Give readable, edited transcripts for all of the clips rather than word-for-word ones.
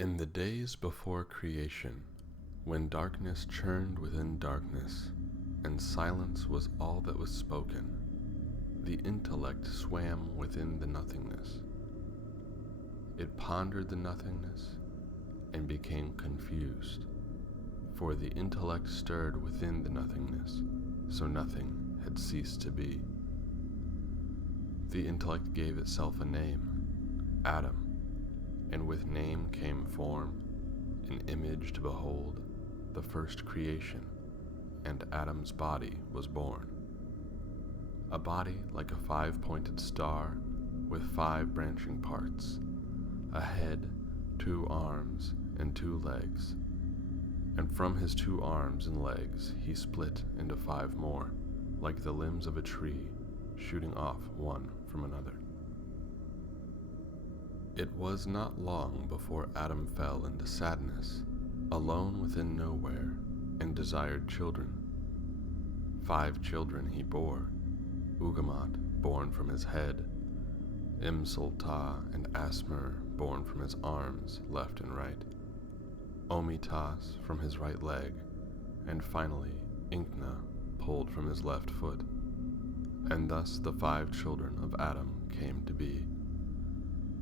In the days before creation, when darkness churned within darkness, and silence was all that was spoken, the intellect swam within the nothingness. It pondered the nothingness and became confused, for the intellect stirred within the nothingness, so nothing had ceased to be. The intellect gave itself a name, Adam, and with name came form, an image to behold, the first creation, and Adam's body was born. A body like a 5-pointed star with 5 branching parts, a head, 2 arms, and 2 legs. And from his 2 arms and legs he split into 5 more, like the limbs of a tree, shooting off one from another. It was not long before Adam fell into sadness, alone within nowhere, and desired children. 5 children he bore, Ugamat born from his head, Imsulta and Asmer born from his arms left and right, Omitas from his right leg, and finally Inkna pulled from his left foot. And thus the 5 children of Adam came to be.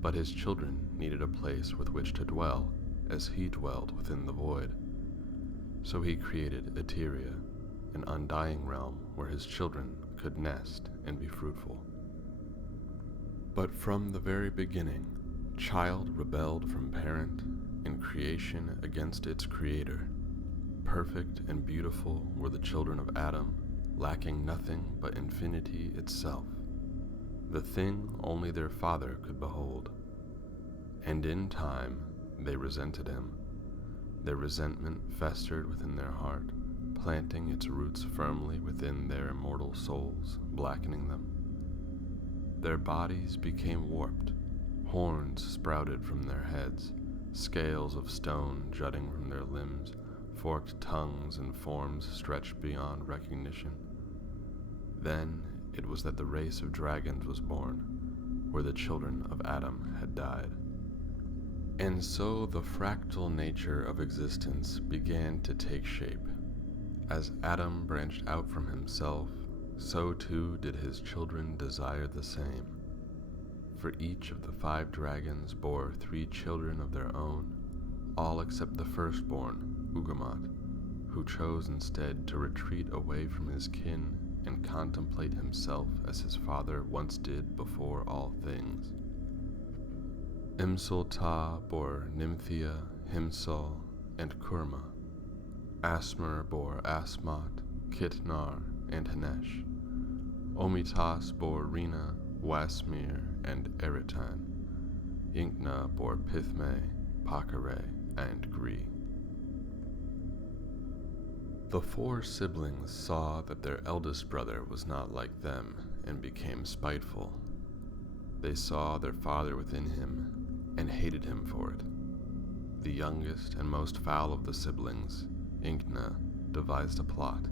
But his children needed a place with which to dwell, as he dwelled within the void. So he created Eteria, an undying realm where his children could nest and be fruitful. But from the very beginning, child rebelled from parent, and creation against its creator. Perfect and beautiful were the children of Adam, lacking nothing but infinity itself, the thing only their father could behold. And in time they resented him. Their resentment festered within their heart, planting its roots firmly within their immortal souls, blackening them. Their bodies became warped, horns sprouted from their heads, scales of stone jutting from their limbs, forked tongues and forms stretched beyond recognition. Then it was that the race of dragons was born, where the children of Adam had died. And so the fractal nature of existence began to take shape. As Adam branched out from himself, so too did his children desire the same. For each of the 5 dragons bore 3 children of their own, all except the firstborn, Ugamat, who chose instead to retreat away from his kin and contemplate himself as his father once did before all things. Imsulta bore Nymphia, Himsal, and Kurma. Asmer bore Asmat, Kitnar, and Hanesh. Omitas bore Rina, Wasmir, and Eritan. Inkna bore Pithme, Pakare, and Gri. The 4 siblings saw that their eldest brother was not like them and became spiteful. They saw their father within him and hated him for it. The youngest and most foul of the siblings, Inkna, devised a plot.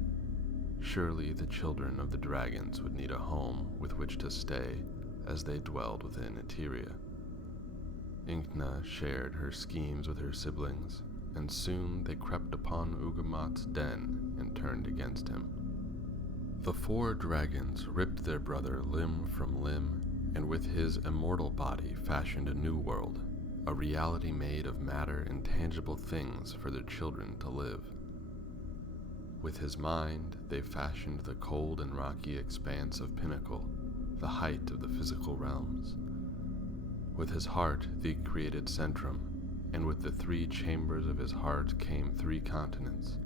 Surely the children of the dragons would need a home with which to stay as they dwelled within Eteria. Inkna shared her schemes with her siblings, and soon they crept upon Ugamat's den and turned against him. The 4 dragons ripped their brother limb from limb, and with his immortal body fashioned a new world, a reality made of matter and tangible things for their children to live. With his mind, they fashioned the cold and rocky expanse of Pinnacle, the height of the physical realms. With his heart, they created Centrum, and with the 3 chambers of his heart came 3 continents,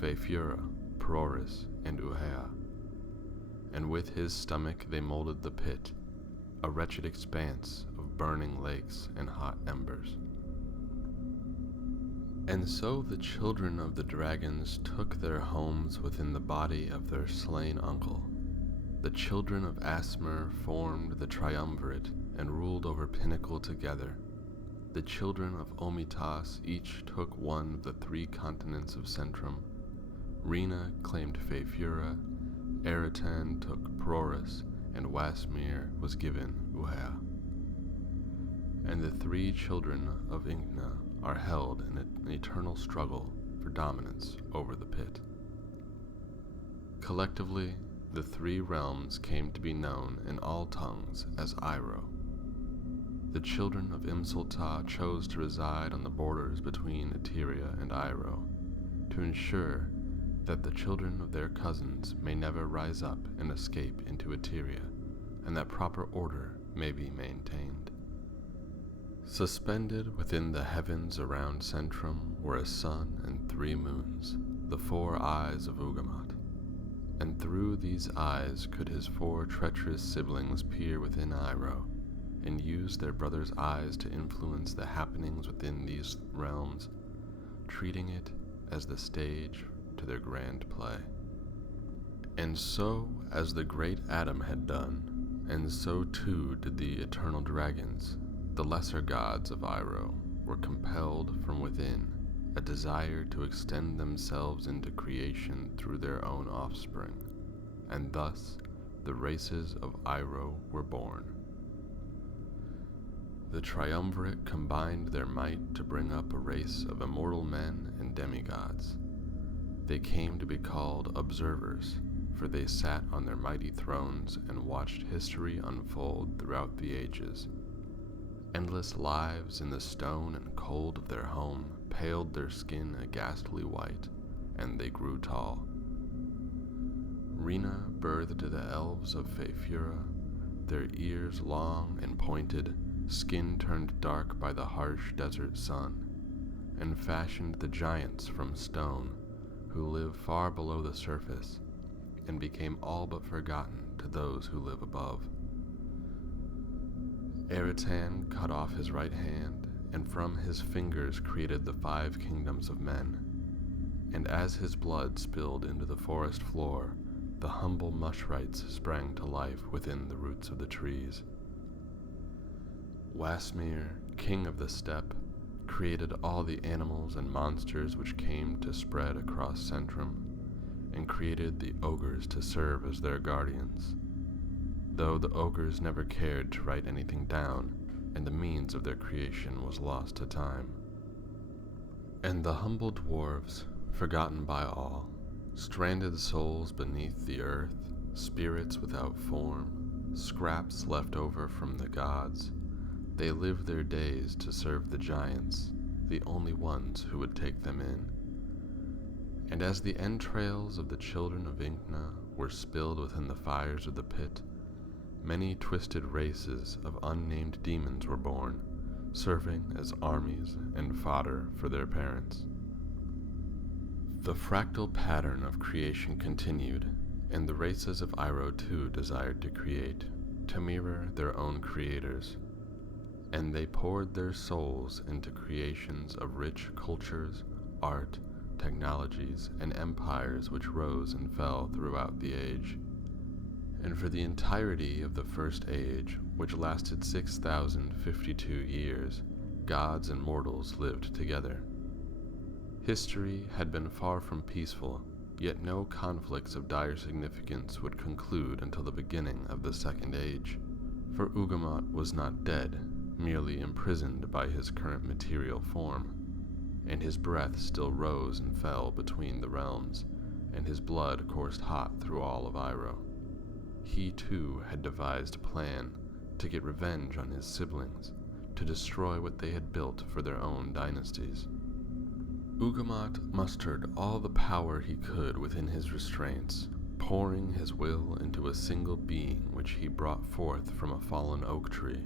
Phaefura, Proris, and Uhea. And with his stomach they molded the pit, a wretched expanse of burning lakes and hot embers. And so the children of the dragons took their homes within the body of their slain uncle. The children of Asmer formed the triumvirate and ruled over Pinnacle together. The children of Omitas each took one of the 3 continents of Centrum. Rina claimed Phaefura, Eritan took Proris, and Wasmir was given Uhea. and the three children of Ingna are held in an eternal struggle for dominance over the pit. Collectively, the three realms came to be known in all tongues as Iroh. The children of Imsulta chose to reside on the borders between Eteria and Iroh to ensure that the children of their cousins may never rise up and escape into Eteria, and that proper order may be maintained. Suspended within the heavens around Centrum were a sun and 3 moons, the 4 eyes of Ugamat. And through these eyes could his 4 treacherous siblings peer within Iroh, and use their brother's eyes to influence the happenings within these realms, treating it as the stage to their grand play. And so, as the great Adam had done, and so too did the eternal dragons, the lesser gods of Iroh were compelled from within a desire to extend themselves into creation through their own offspring, and thus the races of Iroh were born. The triumvirate combined their might to bring up a race of immortal men and demigods. They came to be called observers, for they sat on their mighty thrones and watched history unfold throughout the ages. Endless lives in the stone and cold of their home paled their skin a ghastly white, and they grew tall. Rena birthed the elves of Feyfura, their ears long and pointed, skin turned dark by the harsh desert sun, and fashioned the giants from stone, who live far below the surface, and became all but forgotten to those who live above. Eritan cut off his right hand, and from his fingers created the 5 kingdoms of men. And as his blood spilled into the forest floor, the humble mushrites sprang to life within the roots of the trees. Wasmir, king of the steppe, created all the animals and monsters which came to spread across Centrum, and created the ogres to serve as their guardians, though the ogres never cared to write anything down, and the means of their creation was lost to time. And the humble dwarves, forgotten by all, stranded souls beneath the earth, spirits without form, scraps left over from the gods, they lived their days to serve the giants, the only ones who would take them in. And as the entrails of the children of Ingna were spilled within the fires of the pit, many twisted races of unnamed demons were born, serving as armies and fodder for their parents. The fractal pattern of creation continued, and the races of Iroh too desired to create, to mirror their own creators, and they poured their souls into creations of rich cultures, art, technologies, and empires which rose and fell throughout the age. And for the entirety of the First Age, which lasted 6,052 years, gods and mortals lived together. History had been far from peaceful, yet no conflicts of dire significance would conclude until the beginning of the Second Age. For Ugamat was not dead, merely imprisoned by his current material form, and his breath still rose and fell between the realms, and his blood coursed hot through all of Iroh. He too had devised a plan to get revenge on his siblings, to destroy what they had built for their own dynasties. Ugamat mustered all the power he could within his restraints, pouring his will into a single being which he brought forth from a fallen oak tree.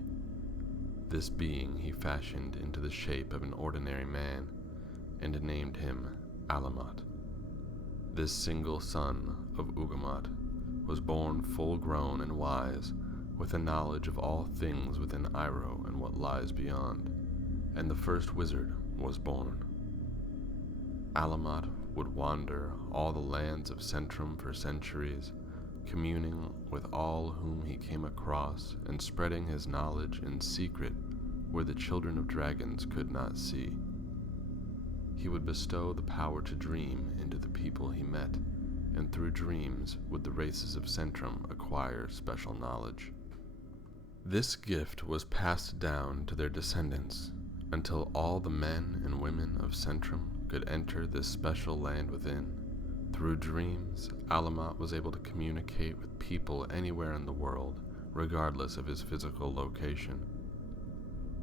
This being he fashioned into the shape of an ordinary man, and named him Alamat. This single son of Ugamat was born full-grown and wise, with a knowledge of all things within Iroh and what lies beyond, and the first wizard was born. Alamat would wander all the lands of Centrum for centuries, communing with all whom he came across and spreading his knowledge in secret where the children of dragons could not see. He would bestow the power to dream into the people he met, and through dreams would the races of Centrum acquire special knowledge. This gift was passed down to their descendants until all the men and women of Centrum could enter this special land within. Through dreams, Alamat was able to communicate with people anywhere in the world, regardless of his physical location.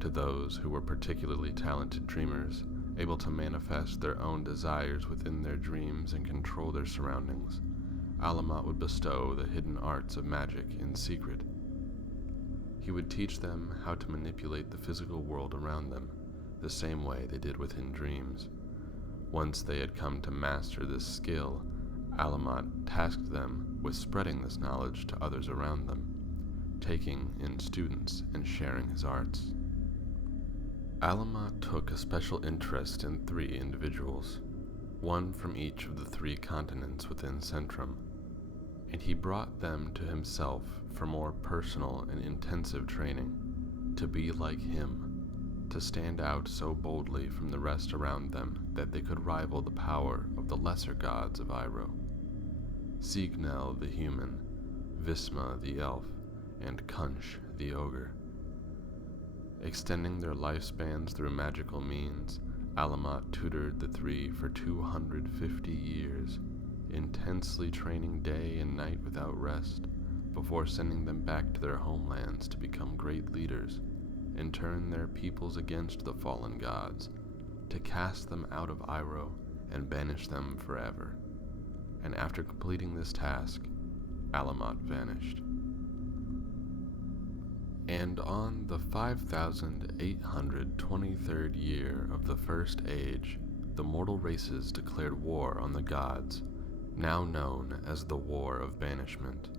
To those who were particularly talented dreamers, able to manifest their own desires within their dreams and control their surroundings, Alamat would bestow the hidden arts of magic in secret. He would teach them how to manipulate the physical world around them, the same way they did within dreams. Once they had come to master this skill, Alamat tasked them with spreading this knowledge to others around them, taking in students and sharing his arts. Alamat took a special interest in 3 individuals, one from each of the 3 continents within Centrum, and he brought them to himself for more personal and intensive training, to be like him, to stand out so boldly from the rest around them that they could rival the power of the lesser gods of Iroh. Signel the human, Visma the elf, and Kunsh the ogre. Extending their lifespans through magical means, Alamat tutored the 3 for 250 years, intensely training day and night without rest, before sending them back to their homelands to become great leaders and turn their peoples against the fallen gods, to cast them out of Iroh and banish them forever. And after completing this task, Alamat vanished. And on the 5,823rd year of the First Age, the mortal races declared war on the gods, now known as the War of Banishment.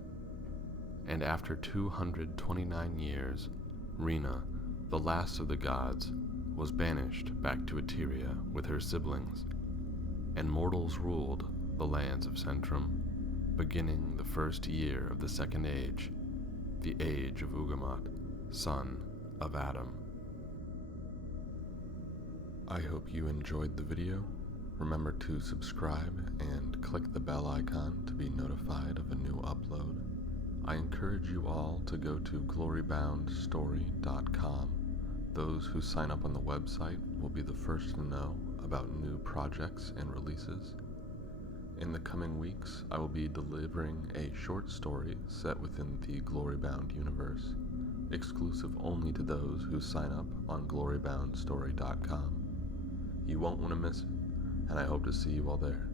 And after 229 years, Rena, the last of the gods, was banished back to Eteria with her siblings, and mortals ruled the lands of Centrum, beginning the first year of the Second Age, the Age of Ugamat, son of Adam. I hope you enjoyed the video. Remember to subscribe and click the bell icon to be notified of a new upload. I encourage you all to go to gloryboundstory.com. Those who sign up on the website will be the first to know about new projects and releases. In the coming weeks, I will be delivering a short story set within the Glorybound universe, exclusive only to those who sign up on gloryboundstory.com. You won't want to miss it, and I hope to see you all there.